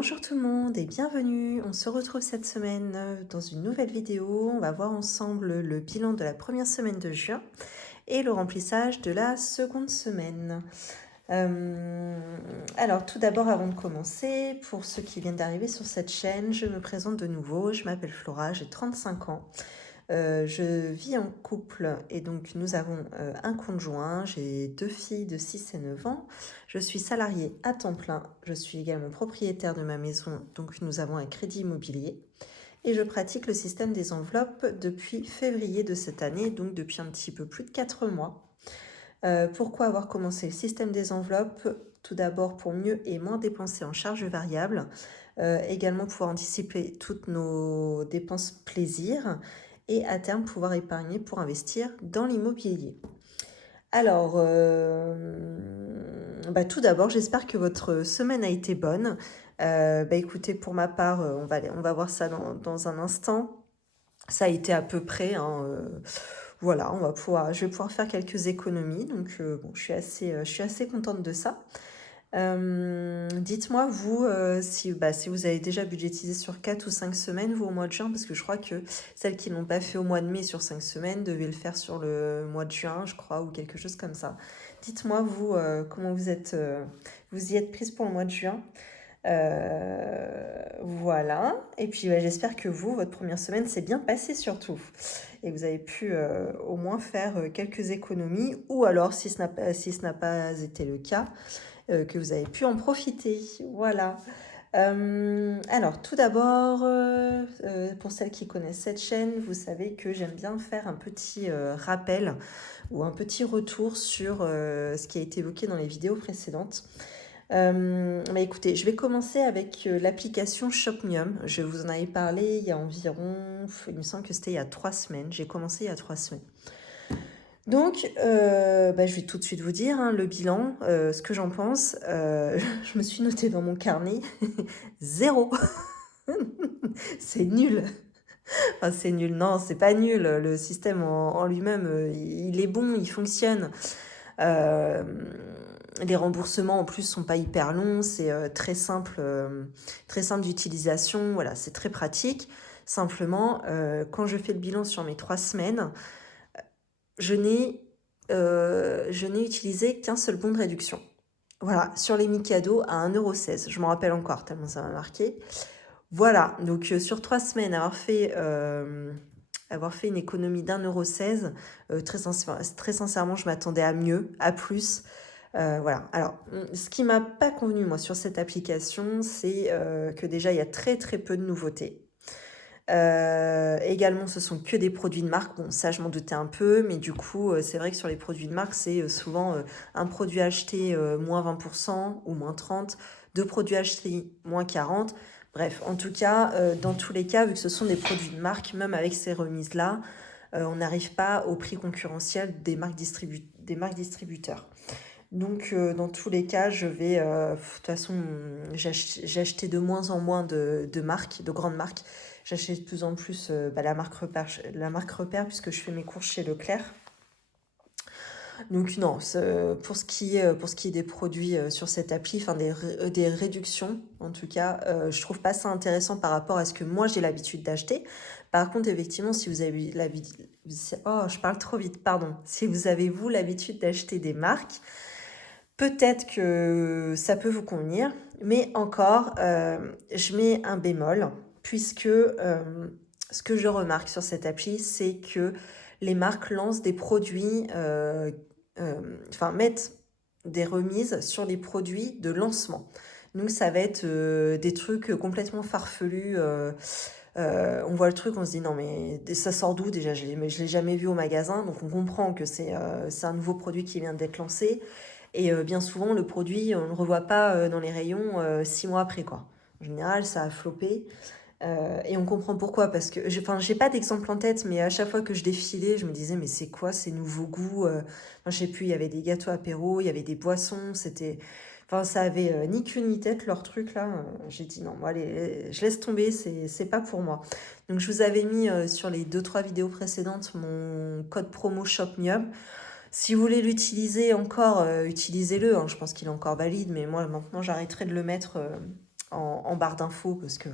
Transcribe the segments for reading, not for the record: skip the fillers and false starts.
Bonjour tout le monde et bienvenue. On se retrouve cette semaine dans une nouvelle vidéo. On va voir ensemble le bilan de la première semaine de juin et le remplissage de la seconde semaine. Alors tout d'abord, avant de commencer, pour ceux qui viennent d'arriver sur cette chaîne, je me présente de nouveau. Je m'appelle Flora, j'ai 35 ans. Je vis en couple et donc nous avons un conjoint. J'ai 2 filles de 6 et 9 ans. Je suis salariée à temps plein. Je suis également propriétaire de ma maison, donc nous avons un crédit immobilier. Et je pratique le système des enveloppes depuis février de cette année, donc depuis un petit peu plus de 4 mois. Pourquoi avoir commencé le système des enveloppes? Tout d'abord pour mieux et moins dépenser en charges variables, également pouvoir anticiper toutes nos dépenses plaisir et à terme pouvoir épargner pour investir dans l'immobilier. Alors, tout d'abord, j'espère que votre semaine a été bonne. Écoutez, pour ma part, on va voir ça dans un instant. Ça a été à peu près, hein, voilà, je vais pouvoir faire quelques économies, donc bon, je suis assez contente de ça. Dites-moi, vous, si vous avez déjà budgétisé sur 4 ou 5 semaines, vous, au mois de juin, parce que je crois que celles qui ne l'ont pas fait au mois de mai sur 5 semaines devaient le faire sur le mois de juin, je crois, ou quelque chose comme ça. Dites-moi, vous, comment vous y êtes prise pour le mois de juin. Voilà. Et puis, j'espère que vous, votre première semaine s'est bien passée surtout. Et vous avez pu au moins faire quelques économies, ou alors, si ce n'a pas été le cas, que vous avez pu en profiter. Voilà. Alors, tout d'abord, pour celles qui connaissent cette chaîne, vous savez que j'aime bien faire un petit rappel ou un petit retour sur ce qui a été évoqué dans les vidéos précédentes. Écoutez, je vais commencer avec l'application Shopmium. Je vous en avais parlé il y a environ, il me semble que c'était il y a 3 semaines. J'ai commencé il y a 3 semaines. Donc, je vais tout de suite vous dire le bilan, ce que j'en pense. Je me suis notée dans mon carnet 0. C'est nul. Enfin, c'est nul. Non, c'est pas nul. Le système en lui-même, il est bon, il fonctionne. Euh, les remboursements en plus sont pas hyper longs, c'est très simple d'utilisation. Voilà, c'est très pratique. Simplement, quand je fais le bilan sur mes 3 semaines, je n'ai utilisé qu'un seul bon de réduction. Voilà, sur les Mikado à 1,16 €. Je m'en rappelle encore, tellement ça m'a marqué. Voilà, donc sur 3 semaines, avoir fait une économie d'1,16 €, très sincèrement, je m'attendais à mieux, à plus. Voilà. Alors, ce qui m'a pas convenu, moi, sur cette application, c'est que déjà, il y a très très peu de nouveautés. Également, ce sont que des produits de marque. Bon, ça, je m'en doutais un peu, mais du coup, c'est vrai que sur les produits de marque, c'est souvent un produit acheté moins 20% ou moins 30%, deux produits achetés moins 40%. Bref, en tout cas, dans tous les cas, vu que ce sont des produits de marque, même avec ces remises-là, on n'arrive pas au prix concurrentiel des marques distributeurs. Donc, dans tous les cas, de toute façon, j'ai acheté de moins en moins de marques, de grandes marques. J'achète de plus en plus la marque repère puisque je fais mes courses chez Leclerc. Donc non, pour ce qui est des produits sur cette appli, enfin des réductions en tout cas, je trouve pas ça intéressant par rapport à ce que moi j'ai l'habitude d'acheter. Par contre, effectivement, si vous avez l'habitude, oh, je parle trop vite, pardon. Si vous avez vous l'habitude d'acheter des marques, peut-être que ça peut vous convenir, mais encore, je mets un bémol, puisque ce que je remarque sur cette appli, c'est que les marques lancent des produits, mettent des remises sur les produits de lancement. Donc ça va être des trucs complètement farfelus. On voit le truc, on se dit non mais ça sort d'où déjà? Je l'ai jamais vu au magasin, donc on comprend que c'est un nouveau produit qui vient d'être lancé. Et bien souvent, le produit, on ne le revoit pas dans les rayons 6 mois après, quoi. En général, ça a floppé. Et on comprend pourquoi, parce que, j'ai pas d'exemple en tête, mais à chaque fois que je défilais, je me disais, mais c'est quoi ces nouveaux goûts? Je sais plus, il y avait des gâteaux apéro, il y avait des boissons, ça avait ni queue ni tête, leur truc, là. J'ai dit, non, moi, allez, je laisse tomber, c'est pas pour moi. Donc, je vous avais mis sur les 2-3 vidéos précédentes mon code promo ShopMium. Si vous voulez l'utiliser encore, utilisez-le, hein. Je pense qu'il est encore valide, mais moi maintenant j'arrêterai de le mettre en barre d'infos parce que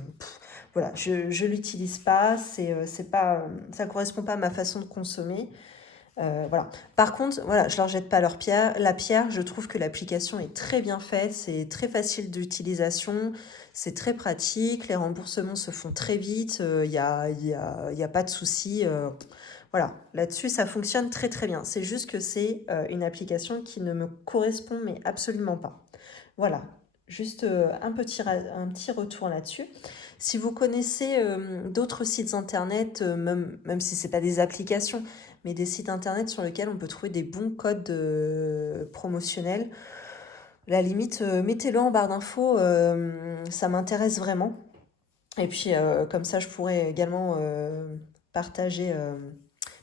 voilà, je l'utilise pas, c'est pas, ça correspond pas à ma façon de consommer. Voilà. Par contre, voilà, je leur jette pas la pierre. Je trouve que l'application est très bien faite, c'est très facile d'utilisation, c'est très pratique, les remboursements se font très vite, y a pas de souci. Voilà, là-dessus, ça fonctionne très très bien. C'est juste que c'est une application qui ne me correspond mais absolument pas. Voilà, juste un petit retour là-dessus. Si vous connaissez d'autres sites internet, même si ce n'est pas des applications, mais des sites internet sur lesquels on peut trouver des bons codes promotionnels, la limite, mettez-le en barre d'infos, ça m'intéresse vraiment. Et puis, comme ça, je pourrais également partager,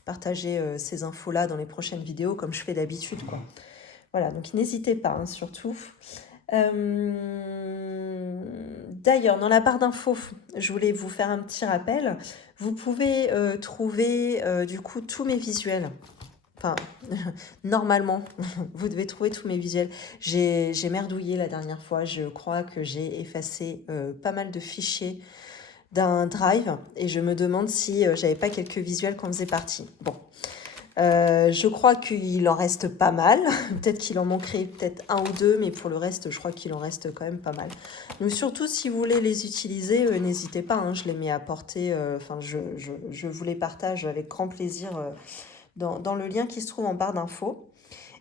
partager ces infos-là dans les prochaines vidéos, comme je fais d'habitude, quoi. Voilà, donc n'hésitez pas, hein, surtout. D'ailleurs, dans la barre d'infos, je voulais vous faire un petit rappel. Vous pouvez trouver du coup tous mes visuels. Enfin, normalement, vous devez trouver tous mes visuels. J'ai merdouillé la dernière fois. Je crois que j'ai effacé pas mal de fichiers d'un drive et je me demande si j'avais pas quelques visuels qui en faisaient partie. Bon. Je crois qu'il en reste pas mal. Peut-être qu'il en manquerait peut-être un ou deux, mais pour le reste, je crois qu'il en reste quand même pas mal. Donc surtout, si vous voulez les utiliser, n'hésitez pas, hein, je les mets à portée. Enfin, je vous les partage avec grand plaisir dans le lien qui se trouve en barre d'infos.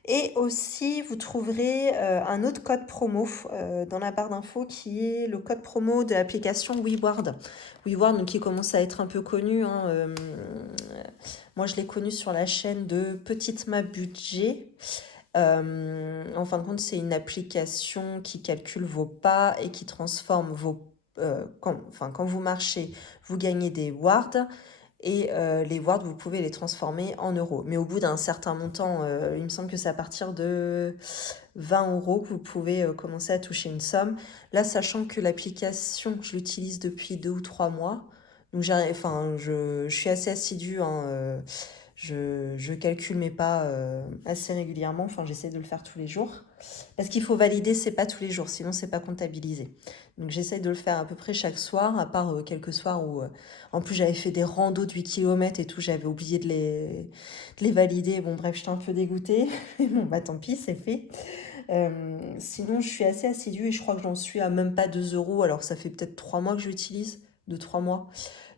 Et aussi, vous trouverez un autre code promo dans la barre d'infos qui est le code promo de l'application WeWard. WeWard, donc, qui commence à être un peu connu. Hein, moi, je l'ai connu sur la chaîne de Petite Ma Budget. En fin de compte, c'est une application qui calcule vos pas et qui transforme quand vous marchez, vous gagnez des wards. Et les wards, vous pouvez les transformer en euros. Mais au bout d'un certain montant, il me semble que c'est à partir de 20 euros que vous pouvez commencer à toucher une somme. Là, sachant que l'application, je l'utilise depuis 2 ou 3 mois. Donc, je suis assez assidue. Hein, je calcule mes pas assez régulièrement. Enfin, j'essaie de le faire tous les jours. Parce qu'il faut valider, c'est pas tous les jours, sinon c'est pas comptabilisé. Donc j'essaie de le faire à peu près chaque soir, à part quelques soirs où en plus j'avais fait des randos de 8 km et tout, j'avais oublié de les valider. Bon bref, j'étais un peu dégoûtée. Mais bon, bah tant pis, c'est fait. Sinon, je suis assez assidue et je crois que j'en suis à même pas 2 euros, alors que ça fait peut-être 3 mois que je l'utilise, 2 3 mois.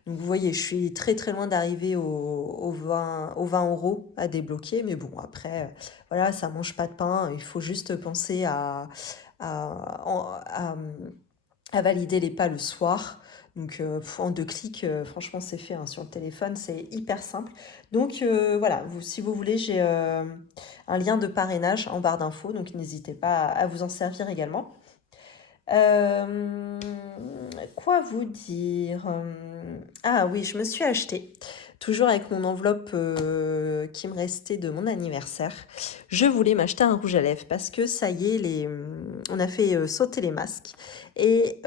Donc vous voyez, je suis très très loin d'arriver aux 20 euros à débloquer. Mais bon, après, voilà, ça mange pas de pain. Il faut juste penser à, à- à valider les pas le soir. Donc en 2 clics, franchement, c'est fait hein, sur le téléphone. C'est hyper simple. Donc voilà, si vous voulez, j'ai un lien de parrainage en barre d'infos. Donc n'hésitez pas à vous en servir également. Euh, quoi vous dire? Ah oui, je me suis acheté, toujours avec mon enveloppe qui me restait de mon anniversaire. Je voulais m'acheter un rouge à lèvres parce que ça y est, on a fait sauter les masques. Et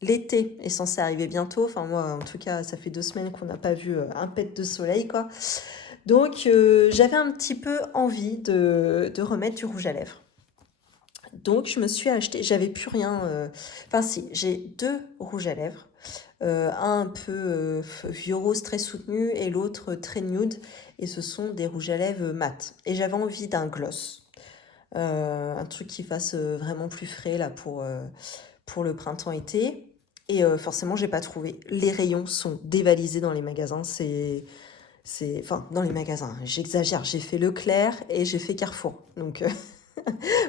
l'été est censé arriver bientôt. Enfin, moi, en tout cas, ça fait 2 semaines qu'on n'a pas vu un pet de soleil, quoi. Donc, j'avais un petit peu envie de remettre du rouge à lèvres. Donc, je me suis acheté, j'avais plus rien. Enfin, si, j'ai 2 rouges à lèvres. Un peu vieux rose très soutenu et l'autre très nude. Et ce sont des rouges à lèvres mat. Et j'avais envie d'un gloss. Un truc qui fasse vraiment plus frais là pour le printemps-été. Et forcément, j'ai pas trouvé. Les rayons sont dévalisés dans les magasins. Enfin, dans les magasins, j'exagère. J'ai fait Leclerc et j'ai fait Carrefour. Donc,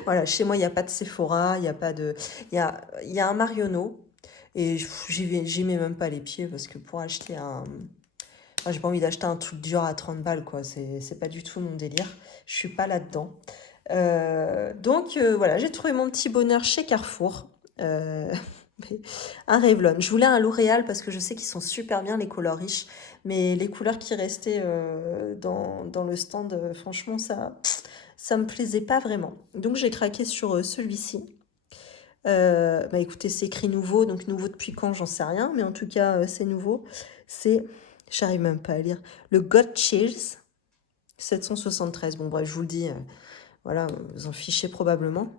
voilà, chez moi, il n'y a pas de Sephora, il y a pas de... il y a un Marionneau, et j'y mets même pas les pieds, parce que pour acheter un... Enfin, j'ai pas envie d'acheter un truc dur à 30 balles, quoi. C'est pas du tout mon délire. Je suis pas là-dedans. Donc, voilà, j'ai trouvé mon petit bonheur chez Carrefour. Euh, un Revlon. Je voulais un L'Oréal, parce que je sais qu'ils sont super bien, les couleurs riches. Mais les couleurs qui restaient dans le stand, franchement, ça me plaisait pas vraiment. Donc j'ai craqué sur celui-ci. Bah écoutez, c'est écrit nouveau, donc nouveau depuis quand, j'en sais rien, mais en tout cas, c'est nouveau. C'est, j'arrive même pas à lire, le God Chills 773. Bon, bref, je vous le dis, voilà, vous en fichez probablement.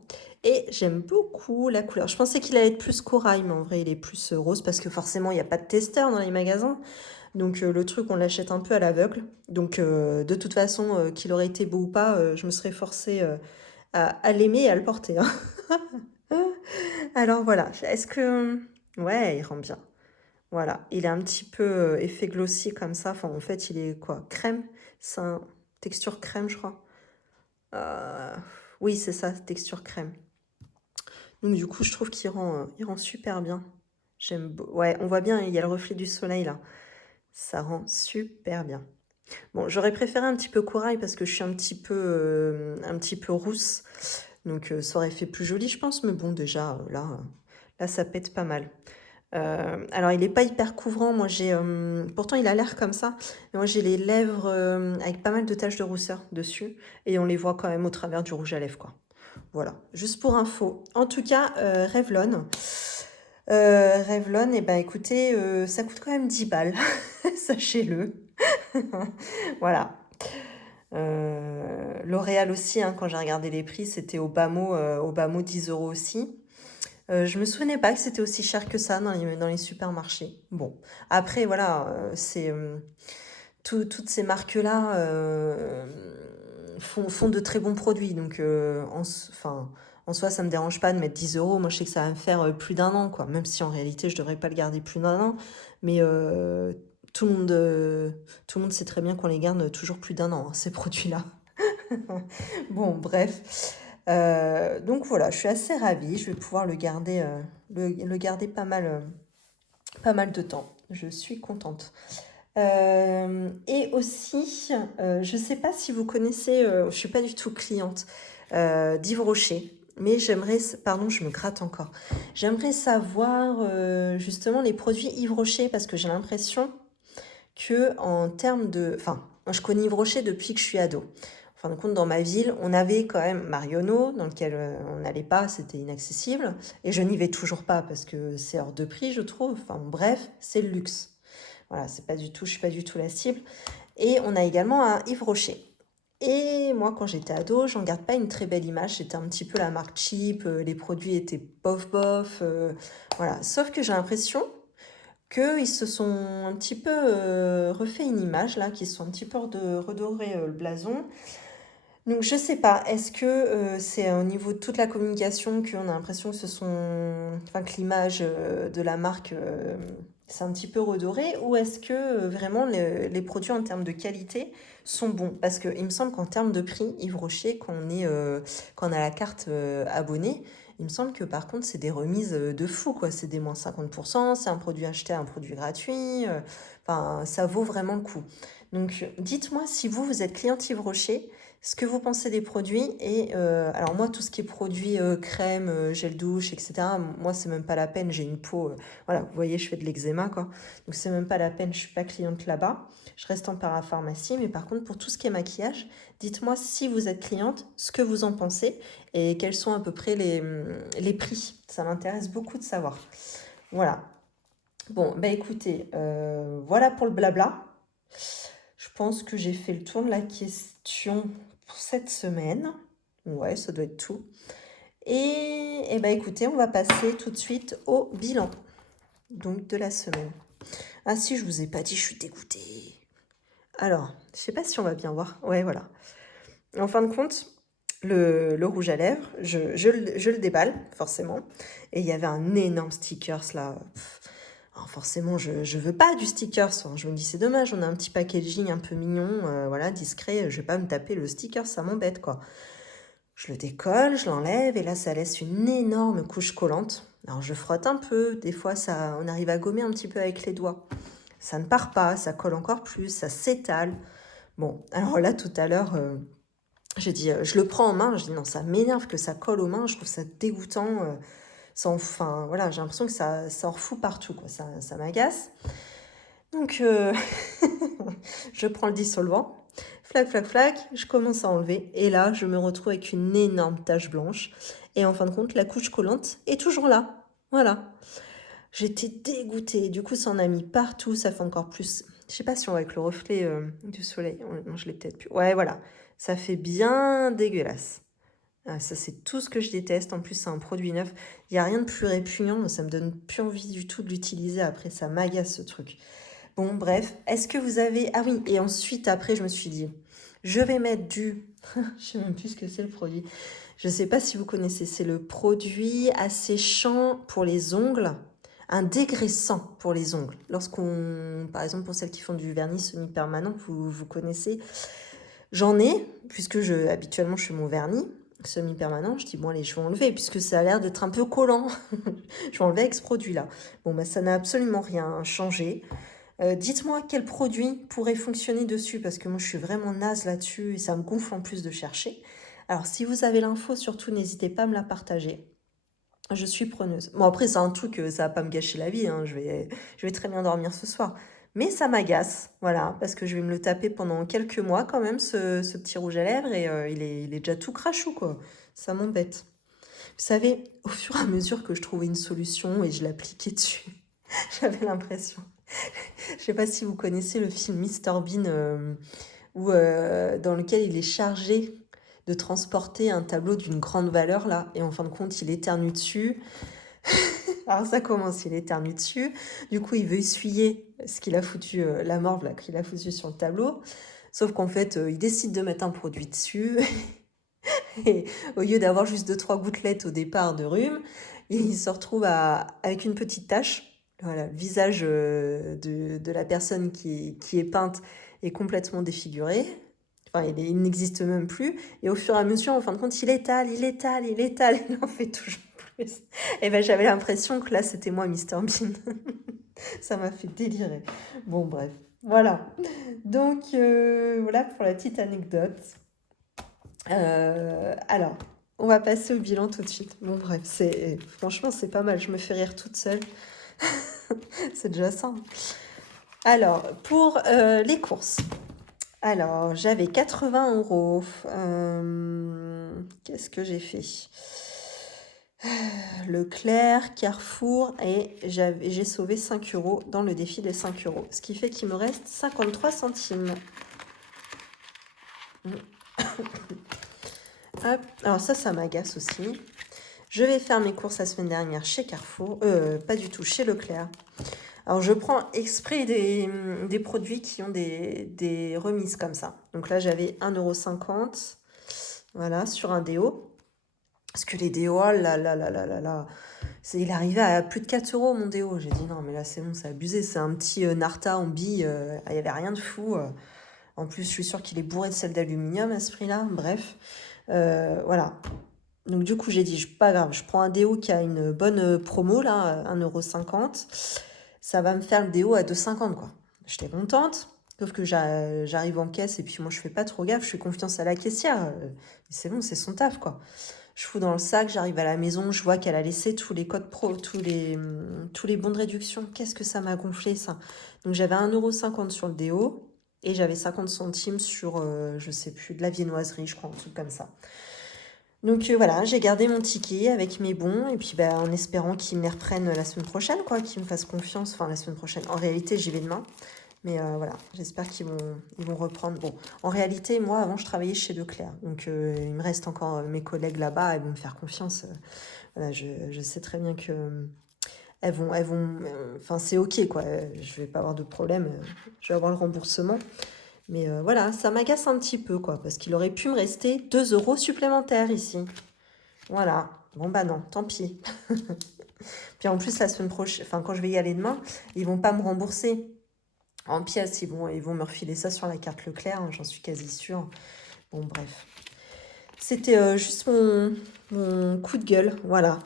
Et j'aime beaucoup la couleur. Je pensais qu'il allait être plus corail, mais en vrai, il est plus rose parce que forcément, il n'y a pas de testeur dans les magasins. Donc, le truc, on l'achète un peu à l'aveugle. Donc, de toute façon, qu'il aurait été beau ou pas, je me serais forcée à l'aimer et à le porter, hein. Alors, voilà. Est-ce que... Ouais, il rend bien. Voilà. Il est un petit peu effet glossy comme ça. Enfin, en fait, il est quoi? Crème? C'est un texture crème, je crois. Euh, Oui, c'est ça, texture crème. Donc du coup, je trouve il rend super bien. Ouais, on voit bien, il y a le reflet du soleil là. Ça rend super bien. Bon, j'aurais préféré un petit peu corail parce que je suis un petit peu rousse. Donc ça aurait fait plus joli, je pense. Mais bon, déjà, là, ça pète pas mal. Alors, il n'est pas hyper couvrant. Moi, pourtant, il a l'air comme ça. Mais moi, j'ai les lèvres avec pas mal de taches de rousseur dessus. Et on les voit quand même au travers du rouge à lèvres, quoi. Voilà, juste pour info. En tout cas, Revlon. Revlon, eh ben, écoutez, ça coûte quand même 10 balles. Sachez-le. Voilà. L'Oréal aussi, hein, quand j'ai regardé les prix, c'était au bas mot 10 euros aussi. Je me souvenais pas que c'était aussi cher que ça dans les supermarchés. Bon, après, voilà, toutes ces marques-là font de très bons produits. Donc, enfin, en soi, ça me dérange pas de mettre 10 euros. Moi, je sais que ça va me faire plus d'un an, quoi. Même si en réalité, je devrais pas le garder plus d'un an. Mais tout le monde sait très bien qu'on les garde toujours plus d'un an, hein, ces produits-là. Bon, bref. Donc voilà, je suis assez ravie. Je vais pouvoir le garder pas mal de temps. Je suis contente. Et aussi, je ne sais pas si vous connaissez, je ne suis pas du tout cliente d'Yves Rocher, mais pardon, je me gratte encore. J'aimerais savoir justement les produits Yves Rocher parce que j'ai l'impression que en termes enfin, je connais Yves Rocher depuis que je suis ado. En fin de compte, dans ma ville, on avait quand même Marionneau, dans lequel on n'allait pas, c'était inaccessible. Et je n'y vais toujours pas parce que c'est hors de prix, je trouve. Enfin, bref, c'est le luxe. Voilà, je suis pas du tout la cible. Et on a également un Yves Rocher. Et moi, quand j'étais ado, j'en garde pas une très belle image. C'était un petit peu la marque cheap, les produits étaient bof bof, voilà. Sauf que j'ai l'impression qu'ils se sont un petit peu refait une image là, qu'ils se sont un petit peu redoré le blason. Donc je sais pas, est-ce que c'est au niveau de toute la communication qu'on a l'impression enfin, que l'image de la marque c'est un petit peu redoré, ou est-ce que vraiment les produits en termes de qualité sont bons? Parce qu'il me semble qu'en termes de prix, Yves Rocher, quand on a la carte abonnée, il me semble que par contre c'est des remises de fou, quoi. C'est des moins 50%, c'est un produit acheté, un produit gratuit. Enfin, ça vaut vraiment le coup. Donc dites-moi si vous êtes cliente Yves Rocher, ce que vous pensez des produits. Et alors moi, tout ce qui est produit crème, gel douche, etc., moi, c'est même pas la peine. J'ai une peau, voilà, vous voyez, je fais de l'eczéma, quoi. Donc, c'est même pas la peine. Je suis pas cliente là-bas. Je reste en parapharmacie. Mais par contre, pour tout ce qui est maquillage, dites-moi si vous êtes cliente, ce que vous en pensez et quels sont à peu près les prix. Ça m'intéresse beaucoup de savoir. Voilà. Bon, bah écoutez, voilà pour le blabla. Je pense que j'ai fait le tour de la question pour cette semaine. Ouais, ça doit être tout. Et bah écoutez, on va passer tout de suite au bilan donc de la semaine. Ah si, je vous ai pas dit, je suis dégoûtée. Alors, je sais pas si on va bien voir. Ouais, voilà. En fin de compte, le rouge à lèvres, je le déballe, forcément. Et il y avait un énorme stickers là. Alors forcément, je veux pas du stickers. Enfin, je me dis, c'est dommage, on a un petit packaging un peu mignon, voilà, discret. Je vais pas me taper le sticker, ça m'embête, quoi. Je le décolle, je l'enlève, et là, ça laisse une énorme couche collante. Alors, je frotte un peu. Des fois, on arrive à gommer un petit peu avec les doigts. Ça ne part pas, ça colle encore plus, ça s'étale. Bon, alors là, tout à l'heure, j'ai dit, je le prends en main. Je dis, non, ça m'énerve que ça colle aux mains. Je trouve ça dégoûtant. Enfin, voilà, j'ai l'impression que ça en fout partout, quoi. Ça m'agace. Donc, je prends le dissolvant, flac, flac, flac, je commence à enlever. Et là, je me retrouve avec une énorme tache blanche. Et en fin de compte, la couche collante est toujours là. Voilà. J'étais dégoûtée. Du coup, ça en a mis partout. Ça fait encore plus... Je sais pas si on voit avec le reflet du soleil. Non, je l'ai peut-être plus. Ouais, voilà. Ça fait bien dégueulasse. Ah, ça, c'est tout ce que je déteste. En plus, c'est un produit neuf. Il n'y a rien de plus répugnant. Ça me donne plus envie du tout de l'utiliser. Après, ça m'agace ce truc. Bon, bref. Est-ce que vous avez... Ah oui, et ensuite, après, je me suis dit, je vais mettre du... je sais même plus ce que c'est le produit. Je ne sais pas si vous connaissez. C'est le produit asséchant pour les ongles. Un dégraissant pour les ongles. Lorsqu'on... Par exemple, pour celles qui font du vernis semi-permanent, vous connaissez. J'en ai, puisque habituellement, je fais mon vernis semi-permanent. Je dis, bon, allez, je vais enlever, puisque ça a l'air d'être un peu collant. Je vais enlever avec ce produit-là. Bon, bah, ça n'a absolument rien changé. Dites-moi quel produit pourrait fonctionner dessus, parce que moi, je suis vraiment naze là-dessus, et ça me gonfle en plus de chercher. Alors, si vous avez l'info, surtout, n'hésitez pas à me la partager. Je suis preneuse. Bon, après, c'est un truc, ça va pas me gâcher la vie, hein. Je vais très bien dormir ce soir. Mais ça m'agace, voilà, parce que je vais me le taper pendant quelques mois quand même, ce petit rouge à lèvres, et il est déjà tout crachou, quoi. Ça m'embête. Vous savez, au fur et à mesure que je trouvais une solution et je l'appliquais dessus, j'avais l'impression. Je sais pas si vous connaissez le film Mr Bean, dans lequel il est chargé de transporter un tableau d'une grande valeur, là, et en fin de compte, il éternue dessus. Alors ça commence, il éternue dessus. Du coup, il veut essuyer ce qu'il a foutu, la morve là, qu'il a foutu sur le tableau. Sauf qu'en fait, il décide de mettre un produit dessus. Et au lieu d'avoir juste 2-3 gouttelettes au départ de rhume, il se retrouve avec une petite tache. Voilà, le visage de la personne qui est peinte est complètement défiguré. Enfin, il n'existe même plus. Et au fur et à mesure, en fin de compte, il étale, il en fait toujours plus. Et ben, j'avais l'impression que là, c'était moi, Mr Bean. Ça m'a fait délirer. Bon, bref, voilà. Donc, voilà pour la petite anecdote. Alors, on va passer au bilan tout de suite. Bon, bref, franchement, c'est pas mal. Je me fais rire toute seule. C'est déjà ça. Alors, pour les courses. Alors, j'avais 80 euros. Qu'est-ce que j'ai fait? Leclerc, Carrefour, et j'ai sauvé 5 euros dans le défi des 5 euros. Ce qui fait qu'il me reste 53 centimes. Hop. Alors ça m'agace aussi. Je vais faire mes courses la semaine dernière chez Carrefour. Pas du tout, chez Leclerc. Alors, je prends exprès des produits qui ont des remises comme ça. Donc là, j'avais 1,50 €, voilà, sur un déo. Parce que les déos, oh là là là là là là, il arrivait à plus de 4 euros mon déo. J'ai dit non, mais là, c'est bon, c'est abusé. C'est un petit Narta en bille. Il n'y avait rien de fou. En plus, je suis sûre qu'il est bourré de sel d'aluminium à ce prix-là. Bref, voilà. Donc du coup, j'ai dit, pas grave, je prends un déo qui a une bonne promo, là, 1,50 €. Ça va me faire le déo à 2,50 €, quoi. J'étais contente, sauf que j'arrive en caisse et puis moi, je fais pas trop gaffe, je fais confiance à la caissière. C'est bon, c'est son taf, quoi. Je fous dans le sac, j'arrive à la maison, je vois qu'elle a laissé tous les codes pro, tous les bons de réduction. Qu'est-ce que ça m'a gonflé, ça? Donc j'avais 1,50 € sur le déo et j'avais 50 centimes sur, je sais plus, de la viennoiserie, je crois, un truc comme ça. Donc voilà, j'ai gardé mon ticket avec mes bons et puis bah, en espérant qu'ils me les reprennent la semaine prochaine, quoi, qu'ils me fassent confiance. Enfin, la semaine prochaine. En réalité, j'y vais demain. Mais voilà, j'espère qu'ils vont reprendre. Bon, en réalité, moi, avant, je travaillais chez Leclerc. Donc il me reste encore mes collègues là-bas, elles vont me faire confiance. Voilà, je sais très bien que elles vont. Enfin, c'est OK, quoi. Je vais pas avoir de problème. Je vais avoir le remboursement. Mais voilà, ça m'agace un petit peu, quoi, parce qu'il aurait pu me rester 2 euros supplémentaires ici. Voilà. Bon, bah non, tant pis. Puis en plus, la semaine prochaine, enfin, quand je vais y aller demain, ils vont pas me rembourser en pièces. Ils vont me refiler ça sur la carte Leclerc, hein, j'en suis quasi sûre. Bon, bref. C'était juste mon coup de gueule, voilà.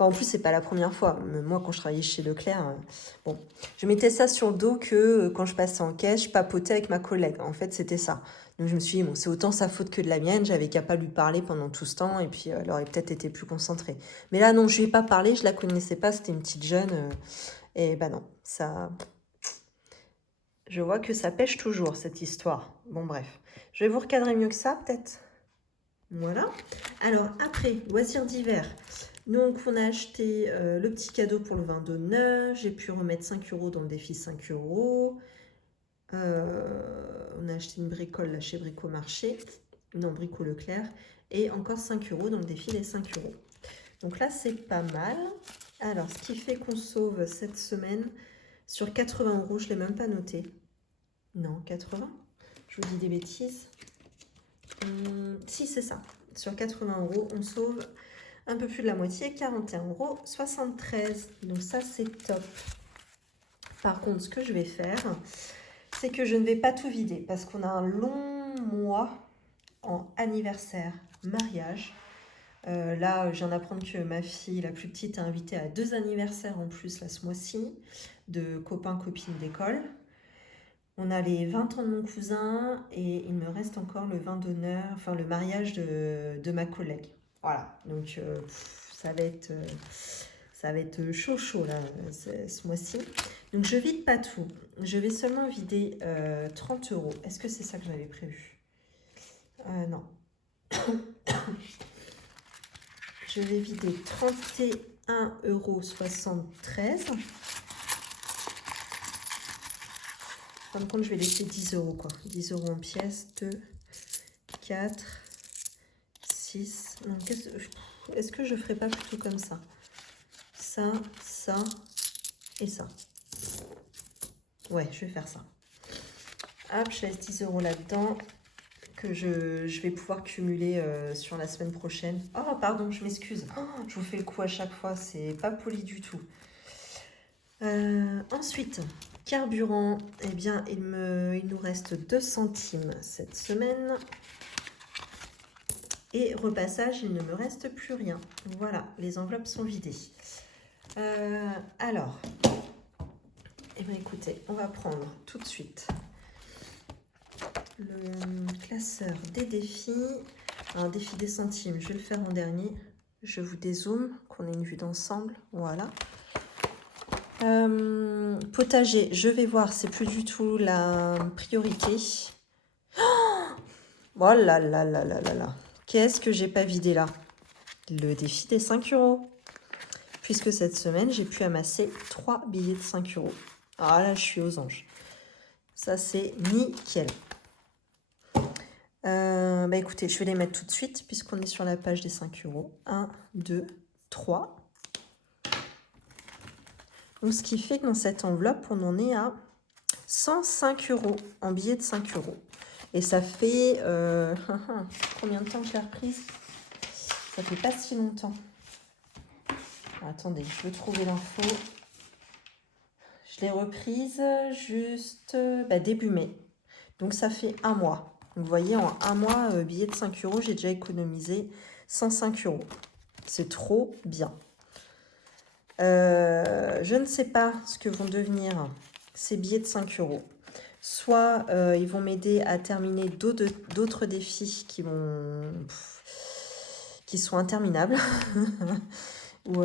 Enfin, en plus, c'est pas la première fois. Moi, quand je travaillais chez Leclerc, bon, je mettais ça sur le dos que quand je passais en caisse, je papotais avec ma collègue. En fait, c'était ça. Donc, je me suis dit, bon, c'est autant sa faute que de la mienne. J'avais qu'à pas lui parler pendant tout ce temps et puis elle aurait peut-être été plus concentrée. Mais là, non, je lui ai pas parlé, je la connaissais pas, c'était une petite jeune. Et bah non, ça. Je vois que ça pêche toujours, cette histoire. Bon, bref. Je vais vous recadrer mieux que ça, peut-être. Voilà. Alors, après, loisirs d'hiver. Donc, on a acheté le petit cadeau pour le vin d'honneur. J'ai pu remettre 5 euros dans le défi 5 euros. On a acheté une bricole là chez Bricomarché. non, Brico Leclerc, et encore 5 euros dans le défi des 5 euros. Donc là, c'est pas mal. Alors, ce qui fait qu'on sauve cette semaine, sur 80 euros, je ne l'ai même pas noté. Non, 80. Je vous dis des bêtises. Si, c'est ça. Sur 80 euros, on sauve un peu plus de la moitié, 41,73 euros. Donc ça, c'est top. Par contre, ce que je vais faire, c'est que je ne vais pas tout vider parce qu'on a un long mois en anniversaire, mariage. Là, je viens d'apprendre que ma fille, la plus petite, est invitée à 2 anniversaires en plus là, ce mois-ci, de copains-copines d'école. On a les 20 ans de mon cousin et il me reste encore le vin d'honneur, enfin le mariage de ma collègue. Voilà, donc ça va être chaud là ce mois-ci. Donc je vide pas tout, je vais seulement vider 30 euros. Est-ce que c'est ça que j'avais prévu? Non. Je vais vider 31,73 €. En fin de compte, je vais laisser 10 euros, quoi. 10 euros en pièces. 2, 4, 6. Non, est-ce que je ferais pas plutôt comme ça? Ça, ça et ça. Ouais, je vais faire ça. Hop, je laisse 10 euros là-dedans que je vais pouvoir cumuler sur la semaine prochaine. Oh, pardon, je m'excuse. Oh, je vous fais le coup à chaque fois, c'est pas poli du tout. Ensuite, carburant, eh bien, il nous reste 2 centimes cette semaine. Et repassage, il ne me reste plus rien. Voilà, les enveloppes sont vidées. Alors, eh bien, écoutez, on va prendre tout de suite le classeur des défis. Un défi des centimes, je vais le faire en dernier. Je vous dézoome, qu'on ait une vue d'ensemble. Voilà. Potager, je vais voir, c'est plus du tout la priorité. Oh là là là là là là. Qu'est-ce que j'ai pas vidé là? Le défi des 5 euros. Puisque cette semaine, j'ai pu amasser 3 billets de 5 euros. Ah là, je suis aux anges. Ça, c'est nickel. Bah écoutez, je vais les mettre tout de suite puisqu'on est sur la page des 5 euros. 1, 2, 3. Donc, ce qui fait que dans cette enveloppe, on en est à 105 euros en billets de 5 euros. Et ça fait... combien de temps que je l'ai reprise? Ça fait pas si longtemps. Attendez, je veux trouver l'info. Je l'ai reprise juste début mai. Donc, ça fait un mois. Donc, vous voyez, en un mois, billet de 5 euros, j'ai déjà économisé 105 euros. C'est trop bien. Je ne sais pas ce que vont devenir ces billets de 5 euros. Soit ils vont m'aider à terminer d'autres défis qui sont interminables. ou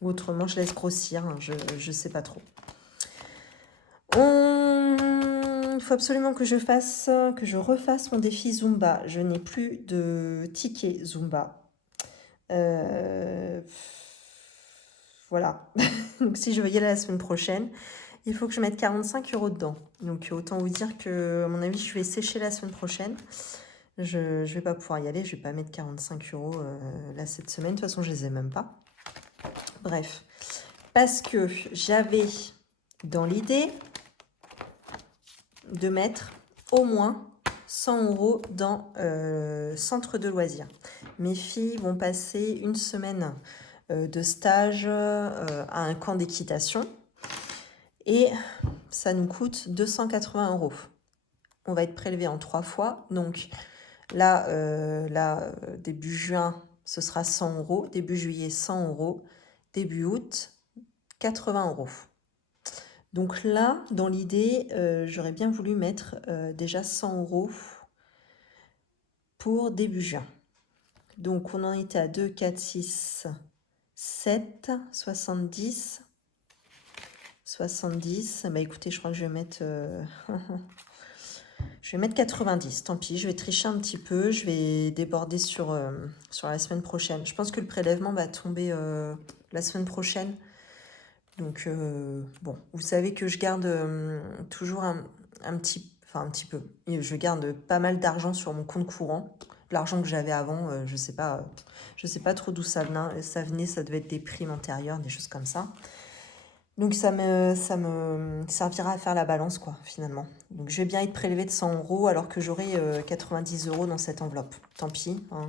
autrement, je laisse grossir. Je ne sais pas trop. Il faut absolument que je refasse mon défi Zumba. Je n'ai plus de ticket Zumba. Voilà. Donc si je veux y aller la semaine prochaine, il faut que je mette 45 euros dedans. Donc autant vous dire que, à mon avis, je vais sécher la semaine prochaine. Je ne vais pas pouvoir y aller. Je ne vais pas mettre 45 euros là cette semaine. De toute façon, je les ai même pas. Bref. Parce que j'avais dans l'idée de mettre au moins 100 euros dans centre de loisirs. Mes filles vont passer une semaine de stage à un camp d'équitation et ça nous coûte 280 euros. On va être prélevé en 3 fois. Donc là, début juin, ce sera 100 euros. Début juillet, 100 euros. Début août, 80 euros. Donc là, dans l'idée, j'aurais bien voulu mettre déjà 100 euros pour début juin. Donc on en était à 2, 4, 6, 7, 70. 70. Bah écoutez, je crois que je vais mettre... je vais mettre 90. Tant pis, je vais tricher un petit peu. Je vais déborder sur la semaine prochaine. Je pense que le prélèvement va tomber la semaine prochaine. Donc, bon, vous savez que je garde toujours un petit... Enfin, un petit peu. Et je garde pas mal d'argent sur mon compte courant. L'argent que j'avais avant, je sais pas trop d'où ça venait. Ça devait être des primes antérieures, des choses comme ça. Donc ça me servira à faire la balance, quoi, finalement. Donc je vais bien être prélevé de 100 euros alors que j'aurai 90 euros dans cette enveloppe. Tant pis, hein,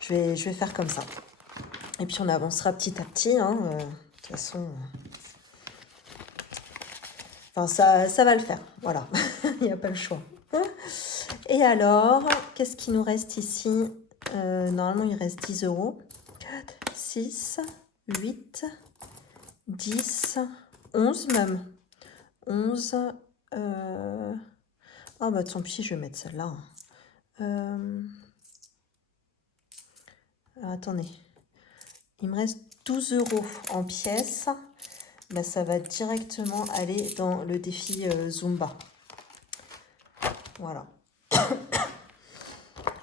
je vais faire comme ça. Et puis on avancera petit à petit, hein, de toute façon. Enfin, ça va le faire, voilà. Il n'y a pas le choix. Et alors, qu'est-ce qui nous reste ici? Normalement, il reste 10 euros. 4, 6, 8, 10, 11 même. 11. Ah bah tant pis, je vais mettre celle-là. Attendez. Il me reste 12 euros en pièces. Bah, ça va directement aller dans le défi Zumba. Voilà.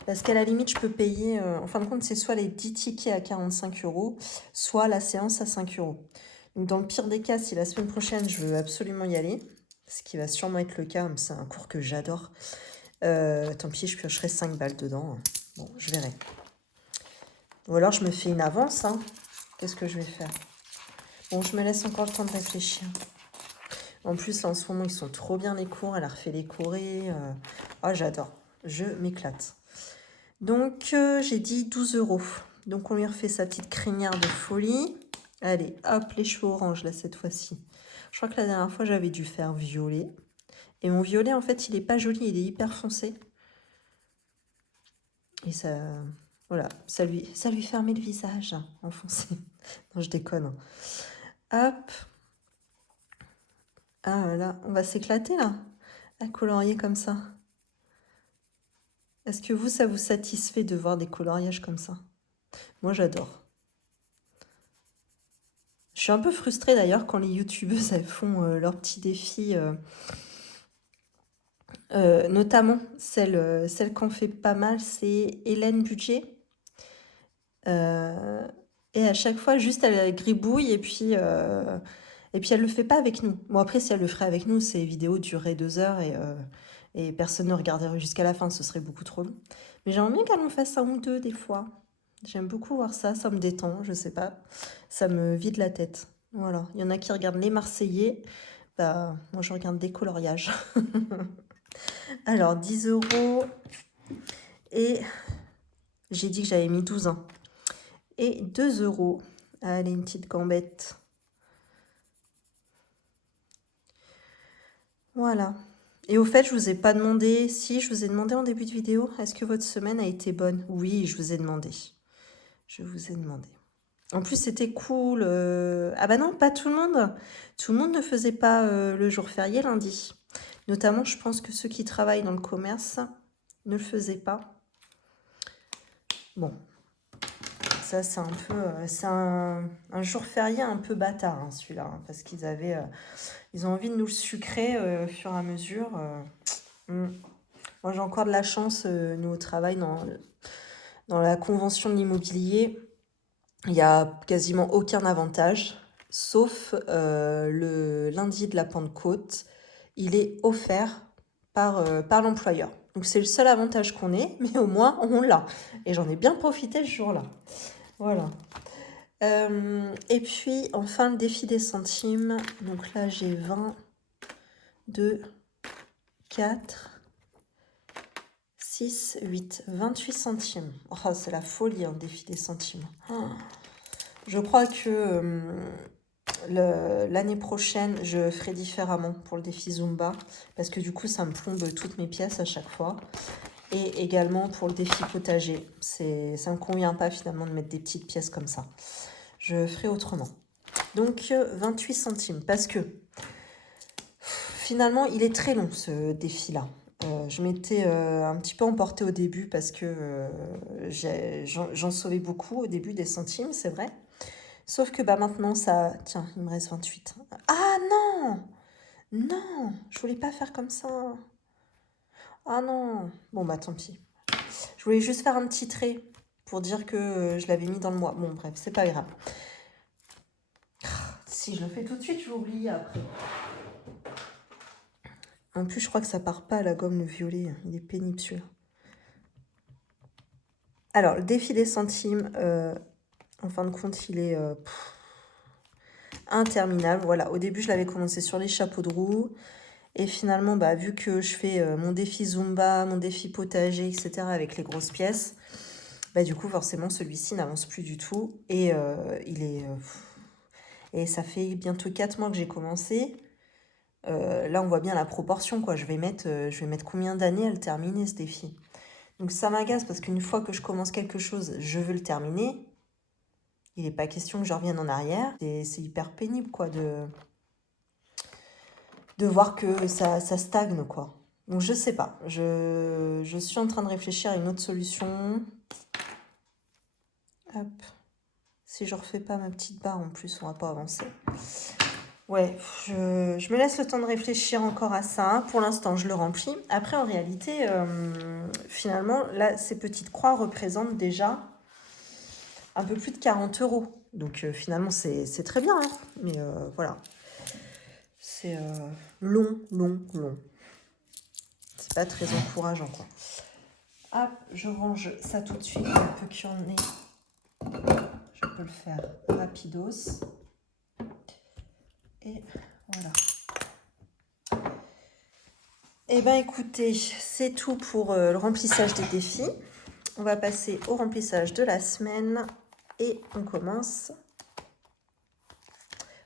Parce qu'à la limite, je peux payer... en fin de compte, c'est soit les 10 tickets à 45 euros, soit la séance à 5 euros. Donc dans le pire des cas, si la semaine prochaine, je veux absolument y aller, ce qui va sûrement être le cas, c'est un cours que j'adore, tant pis, je piocherai 5 balles dedans. Bon, je verrai. Ou alors, je me fais une avance. Hein. Qu'est-ce que je vais faire? Bon, je me laisse encore le temps de réfléchir. En plus, là, en ce moment, ils sont trop bien les cours. Elle a refait les chorés. Ah, j'adore. Je m'éclate. Donc, j'ai dit 12 euros. Donc, on lui refait sa petite crinière de folie. Allez, hop, les cheveux orange, là, cette fois-ci. Je crois que la dernière fois, j'avais dû faire violet. Et mon violet, en fait, il n'est pas joli. Il est hyper foncé. Et ça... Voilà, ça lui fermait le visage, hein, en foncé. Non, je déconne. Hop. Ah là, on va s'éclater, là, à colorier comme ça. Est-ce que vous, ça vous satisfait de voir des coloriages comme ça? Moi, j'adore. Je suis un peu frustrée d'ailleurs quand les youtubeuses elles font leurs petits défis, notamment celle qu'on fait pas mal, c'est Hélène Budget. Et à chaque fois, juste elle gribouille et puis elle le fait pas avec nous. Bon, après, si elle le ferait avec nous, ces vidéos dureraient 2 heures et personne ne regarderait jusqu'à la fin, ce serait beaucoup trop long. Mais j'aimerais bien qu'elle en fasse un ou deux des fois. J'aime beaucoup voir ça me détend, je sais pas. Ça me vide la tête. Voilà, il y en a qui regardent les Marseillais. Bah, moi, je regarde des coloriages. Alors, 10 euros. Et j'ai dit que j'avais mis 12 ans. Et 2 euros. Allez, une petite gambette. Voilà. Et au fait, je vous ai pas demandé, si je vous ai demandé en début de vidéo, est-ce que votre semaine a été bonne? Oui, je vous ai demandé. Je vous ai demandé. En plus, c'était cool. Ah bah non, pas tout le monde. Tout le monde ne faisait pas le jour férié lundi. Notamment, je pense que ceux qui travaillent dans le commerce ne le faisaient pas. Bon, ça c'est un peu... c'est un jour férié un peu bâtard, hein, celui-là. Hein, parce qu'ils avaient... ils ont envie de nous le sucrer au fur et à mesure. Moi, j'ai encore de la chance, nous, au travail, dans la convention de l'immobilier. Il n'y a quasiment aucun avantage, sauf le lundi de la Pentecôte. Il est offert par l'employeur. Donc c'est le seul avantage qu'on ait, mais au moins on l'a. Et j'en ai bien profité ce jour-là. Voilà. Et puis enfin le défi des centimes. Donc là j'ai 20, 2, 4, 6, 8, 28 centimes. Oh, c'est la folie, un défi des centimes. Oh. Je crois que l'année prochaine, je ferai différemment pour le défi Zumba, parce que du coup, ça me plombe toutes mes pièces à chaque fois. Et également pour le défi potager. Ça ne me convient pas finalement de mettre des petites pièces comme ça. Je ferai autrement. Donc, 28 centimes, parce que finalement, il est très long ce défi-là. Je m'étais un petit peu emportée au début parce que j'en sauvais beaucoup au début des centimes, c'est vrai. Sauf que bah maintenant ça... Tiens, il me reste 28. Ah non! Non! Je voulais pas faire comme ça. Ah non! Bon bah tant pis. Je voulais juste faire un petit trait pour dire que je l'avais mis dans le mois. Bon bref, c'est pas grave. Si je le fais tout de suite, je vais oublier après. En plus, je crois que ça part pas à la gomme, le violet. Il est pénible, celui-là. Alors, le défi des centimes, en fin de compte, il est interminable. Voilà, au début, je l'avais commencé sur les chapeaux de roue. Et finalement, bah, vu que je fais mon défi Zumba, mon défi potager, etc. avec les grosses pièces, bah, du coup, forcément, celui-ci n'avance plus du tout. Et et ça fait bientôt 4 mois que j'ai commencé. Là, on voit bien la proportion, quoi. Je vais mettre combien d'années à le terminer, ce défi? Donc ça m'agace parce qu'une fois que je commence quelque chose, je veux le terminer. Il n'est pas question que je revienne en arrière. C'est hyper pénible, quoi, de voir que ça stagne, quoi. Donc je sais pas. Je suis en train de réfléchir à une autre solution. Hop. Si je refais pas ma petite barre en plus, on va pas avancer. Ouais, je me laisse le temps de réfléchir encore à ça. Pour l'instant, je le remplis. Après, en réalité, finalement, là, ces petites croix représentent déjà un peu plus de 40 euros. Donc, finalement, c'est très bien, hein. Mais voilà. C'est long, long, long. C'est pas très encourageant, quoi. Hop, je range ça tout de suite. Un peu qu'il y en ait. Je peux le faire rapidos. Et voilà. Eh bien, écoutez, c'est tout pour le remplissage des défis. On va passer au remplissage de la semaine. Et on commence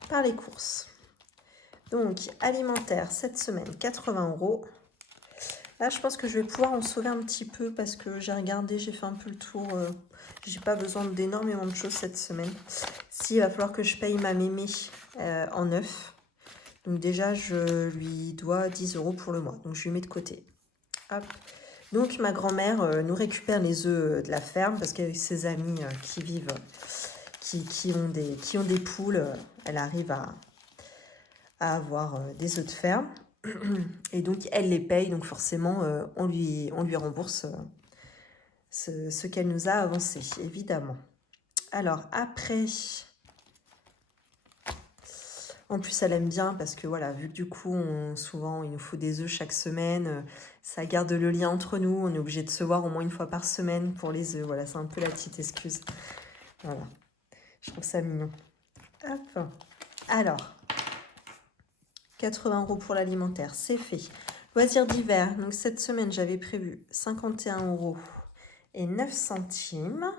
par les courses. Donc, alimentaire, cette semaine, 80 euros. Là, je pense que je vais pouvoir en sauver un petit peu parce que j'ai regardé, j'ai fait un peu le tour. J'ai pas besoin d'énormément de choses cette semaine. Si, il va falloir que je paye ma mémé en neuf. Donc déjà, je lui dois 10 euros pour le mois. Donc, je lui mets de côté. Hop. Donc, ma grand-mère nous récupère les œufs de la ferme parce qu'avec ses amis qui vivent, qui ont des poules, elle arrive à avoir des œufs de ferme. Et donc, elle les paye. Donc, forcément, on lui rembourse ce qu'elle nous a avancé, évidemment. Alors, après... En plus, elle aime bien parce que voilà, vu que du coup, souvent, il nous faut des œufs chaque semaine, ça garde le lien entre nous. On est obligé de se voir au moins une fois par semaine pour les œufs. Voilà, c'est un peu la petite excuse. Voilà, je trouve ça mignon. Hop. Alors, 80 euros pour l'alimentaire, c'est fait. Loisirs d'hiver, donc cette semaine, j'avais prévu 51 euros et 9 centimes.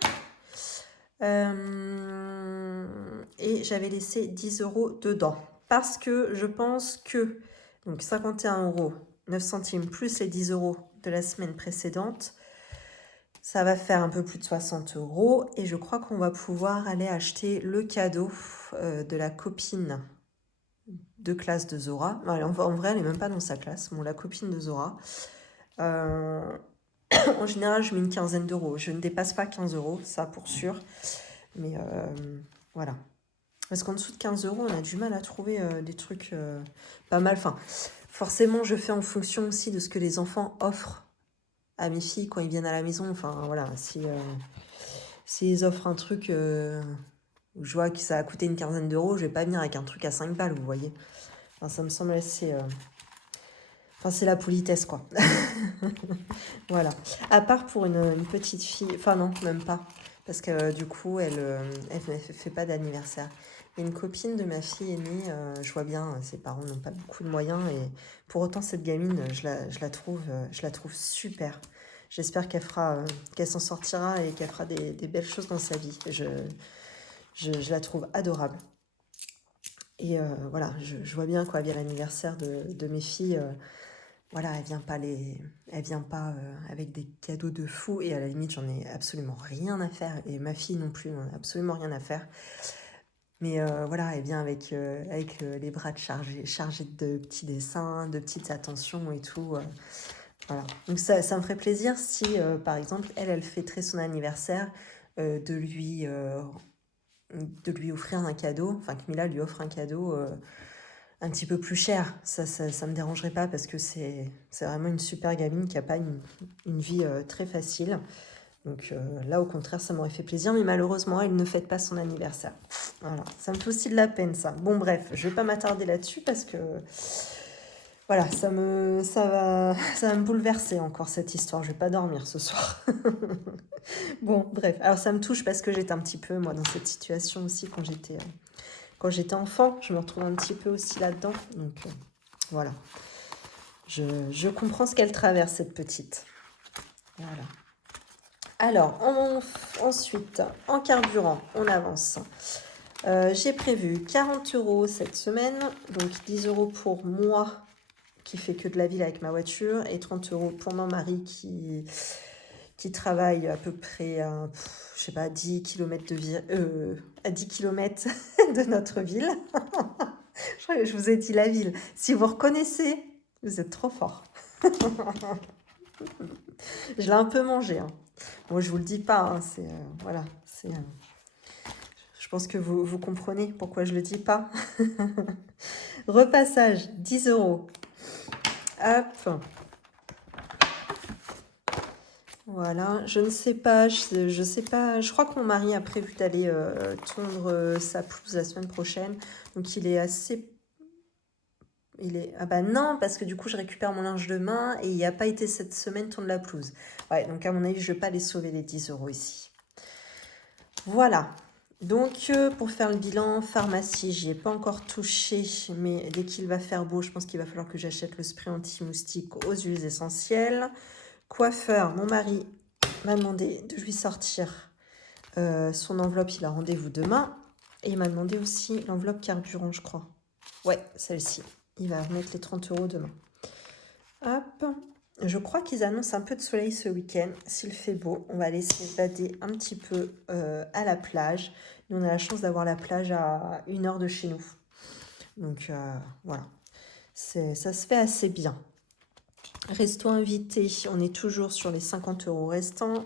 Et j'avais laissé 10 euros dedans. Parce que je pense que, donc 51 euros, 9 centimes plus les 10 euros de la semaine précédente, ça va faire un peu plus de 60 euros. Et je crois qu'on va pouvoir aller acheter le cadeau de la copine de classe de Zora. En vrai, elle n'est même pas dans sa classe. Bon, la copine de Zora. En général, je mets une quinzaine d'euros. Je ne dépasse pas 15 euros, ça pour sûr. Mais voilà. Parce qu'en dessous de 15 euros, on a du mal à trouver des trucs pas mal. Enfin, forcément, je fais en fonction aussi de ce que les enfants offrent à mes filles quand ils viennent à la maison. Enfin, voilà. S'ils offrent un truc où je vois que ça a coûté une quinzaine d'euros, je vais pas venir avec un truc à 5 balles, vous voyez. Enfin, ça me semble assez... Enfin, c'est la politesse, quoi. Voilà. À part pour une petite fille... Enfin, non, même pas. Parce que du coup, elle ne fait pas d'anniversaire. Et une copine de ma fille aînée, je vois bien, ses parents n'ont pas beaucoup de moyens. Et pour autant, cette gamine, je la trouve super. J'espère qu'elle s'en sortira et qu'elle fera des belles choses dans sa vie. Je la trouve adorable. Et voilà, je vois bien quoi, via l'anniversaire de mes filles... voilà, elle vient pas avec des cadeaux de fou et à la limite, j'en ai absolument rien à faire et ma fille non plus, n'en a absolument rien à faire. Mais voilà, elle vient avec les bras chargés de petits dessins, de petites attentions et tout. Voilà. Donc ça me ferait plaisir si, par exemple, elle fêterait son anniversaire, de lui offrir un cadeau, enfin que Mila lui offre un cadeau un petit peu plus cher. Ça me dérangerait pas parce que c'est vraiment une super gamine qui n'a pas une vie très facile. Donc là, au contraire, ça m'aurait fait plaisir. Mais malheureusement, elle ne fête pas son anniversaire. Voilà, ça me fait aussi de la peine, ça. Bon, bref, je vais pas m'attarder là-dessus parce que Voilà, ça va me bouleverser encore cette histoire. Je vais pas dormir ce soir. Bon, bref. Alors ça me touche parce que j'étais un petit peu, moi, dans cette situation aussi quand j'étais enfant. Je me retrouve un petit peu aussi là-dedans. Donc voilà. Je comprends ce qu'elle traverse, cette petite. Voilà. Alors, ensuite, en carburant, on avance. J'ai prévu 40 € cette semaine, donc 10 € pour moi qui fait que de la ville avec ma voiture et 30 € pour mon mari qui travaille à peu près à, je sais pas, 10 km à 10 km de notre ville. Je crois que je vous ai dit la ville. Si vous reconnaissez, vous êtes trop fort. Je l'ai un peu mangé, hein. Bon, je vous le dis pas, hein, voilà, je pense que vous comprenez pourquoi je le dis pas. Repassage, 10 €. Hop. Voilà, je ne sais pas, je sais pas, je crois que mon mari a prévu d'aller tondre sa pelouse la semaine prochaine. Donc ah bah non, parce que du coup je récupère mon linge de main et il n'y a pas été cette semaine tondre la pelouse. Ouais, donc à mon avis, je ne vais pas les sauver les 10 € ici. Voilà. Donc pour faire le bilan, pharmacie, j'y ai pas encore touché, mais dès qu'il va faire beau, je pense qu'il va falloir que j'achète le spray anti-moustique aux huiles essentielles. Coiffeur, mon mari m'a demandé de lui sortir son enveloppe, il a rendez-vous demain. Et il m'a demandé aussi l'enveloppe carburant, je crois. Ouais, celle-ci. Il va remettre les 30 € demain. Hop. Je crois qu'ils annoncent un peu de soleil ce week-end. S'il fait beau, on va aller s'évader un petit peu à la plage. Nous, on a la chance d'avoir la plage à 1 heure de chez nous. Donc voilà, ça se fait assez bien. Resto invité, on est toujours sur les 50 € restants.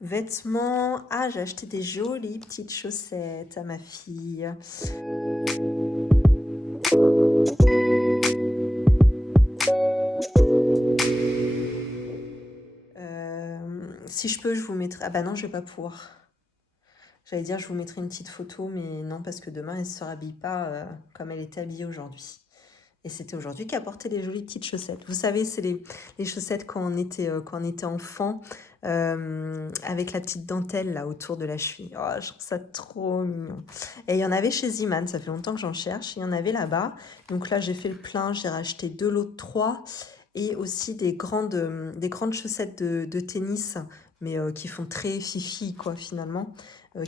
Vêtements, ah, j'ai acheté des jolies petites chaussettes à ma fille. Si je peux, je vous mettrai... Ah bah non, je vais pas pouvoir. J'allais dire, je vous mettrai une petite photo, mais non, parce que demain, elle ne se rhabille pas comme elle était habillée aujourd'hui. Et c'était aujourd'hui qu'elle portait des jolies petites chaussettes. Vous savez, c'est les chaussettes quand on était enfant, avec la petite dentelle là autour de la cheville. Oh, je trouve ça trop mignon. Et il y en avait chez Ziman, ça fait longtemps que j'en cherche. Il y en avait là-bas. Donc là, j'ai fait le plein, j'ai racheté 2 lots de 3 et aussi des grandes chaussettes de tennis, mais qui font très fifi, quoi, finalement.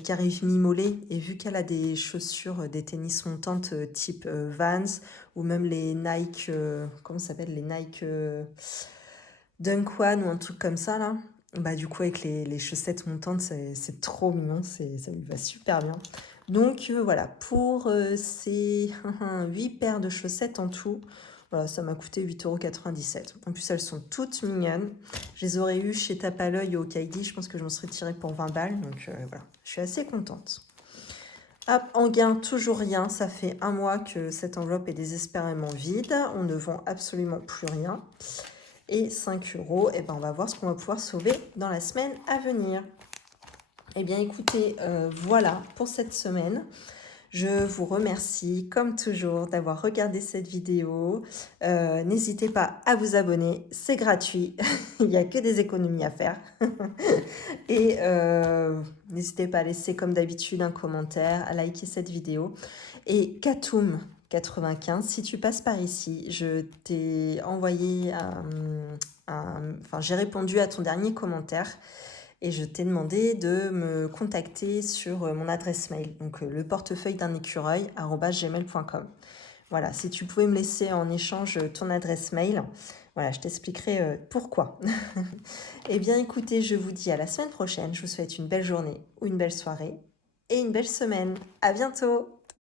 Qui arrivent mi-mollet. Et vu qu'elle a des chaussures, des tennis montantes type Vans, ou même les Nike, comment ça s'appelle, les Nike Dunk One ou un truc comme ça là. Bah du coup avec les chaussettes montantes, c'est trop mignon, ça lui va super bien. Donc voilà, pour ces 8 paires de chaussettes en tout, voilà, ça m'a coûté 8,97 €. En plus, elles sont toutes mignonnes. Je les aurais eues chez Tape à l'œil au Kaidi, je pense que je m'en serais tirée pour 20 balles. Donc voilà, je suis assez contente. Hop, en gain, toujours rien. Ça fait 1 mois que cette enveloppe est désespérément vide. On ne vend absolument plus rien. Et 5 €, et ben on va voir ce qu'on va pouvoir sauver dans la semaine à venir. Eh bien, écoutez, voilà pour cette semaine. Je vous remercie, comme toujours, d'avoir regardé cette vidéo. N'hésitez pas à vous abonner, c'est gratuit. Il n'y a que des économies à faire. Et n'hésitez pas à laisser, comme d'habitude, un commentaire, à liker cette vidéo. Et Katoum95, si tu passes par ici, je t'ai envoyé enfin, j'ai répondu à ton dernier commentaire. Et je t'ai demandé de me contacter sur mon adresse mail, donc le portefeuille d'un écureuil @gmail.com. Voilà, si tu pouvais me laisser en échange ton adresse mail, voilà, je t'expliquerai pourquoi. Eh bien, écoutez, je vous dis à la semaine prochaine. Je vous souhaite une belle journée ou une belle soirée et une belle semaine. À bientôt!